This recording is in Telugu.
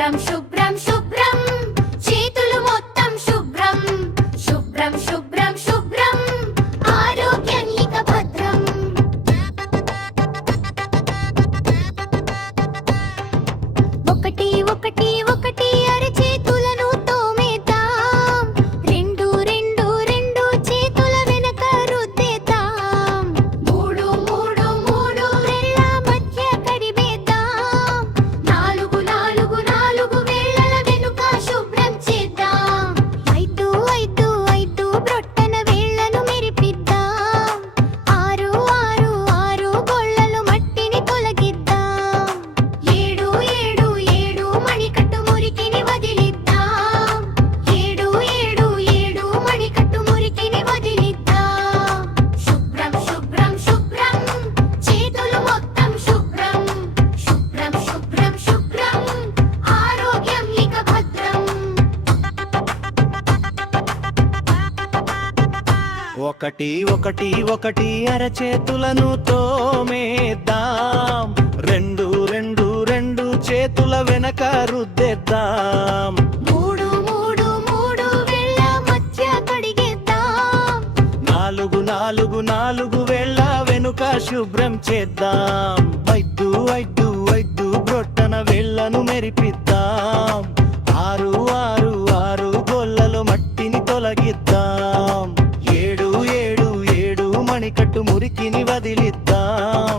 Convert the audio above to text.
శుభ్రం శుభ్రం శుభ్రం చేతులు మొత్తం శుభ్రం శుభ్రం శుభ్రం శుభ్రం ఆరోగ్యం ఇక భద్రం. ఒకటి ఒకటి ఒకటి అరచేతులను తోమేద్దాం. రెండు రెండు రెండు చేతుల వెనక రుద్దేద్దాం. మూడు మూడు మూడు వేళ్ళ మధ్య కడిగేద్దాం. నాలుగు నాలుగు నాలుగు వేళ్ళ వెనుక శుభ్రం చేద్దాం. ఐదు ఐదు ఐదు బ్రొట్టన వేళ్ళను మెరిపిద్దాం. ఆరు ఆరు ఆరు గొళ్ళలు మట్టిని తొలగిద్దాం. ఏడు ఏడు ఏడు మణికట్టు మురికిని వదిలిద్దాం. ఏడు ఏడు ఏడు మణికట్టు మురికిని వదిలిద్దాం. శుభ్రం శుభ్రం శుభ్రం చేతులు మొత్తం శుభ్రం శుభ్రం శుభ్రం శుభ్రం ఆరోగ్యం ఇక భద్రం. ఒకటి ఒకటి ఒకటి అరచేతులను తోమేద్దాం. రెండు రెండు రెండు చేతుల వెనక రుద్దేద్దాం. మూడు మూడు మూడు వేళ్ళ మధ్య కడిగేద్దాం. నాలుగు నాలుగు నాలుగు వేళ్ళ వెనుక శుభ్రం చేద్దాం. ఐదు ఐదు ఐదు బ్రొట్టన వేళ్ళను మెరిపిద్దాం. ఆరు ఆరు ఆరు గొల్లలో మట్టిని తొలగిద్దాం. ఏడు ఏడు ఏడు మణికట్టు మురికిని వదిలిద్దాం.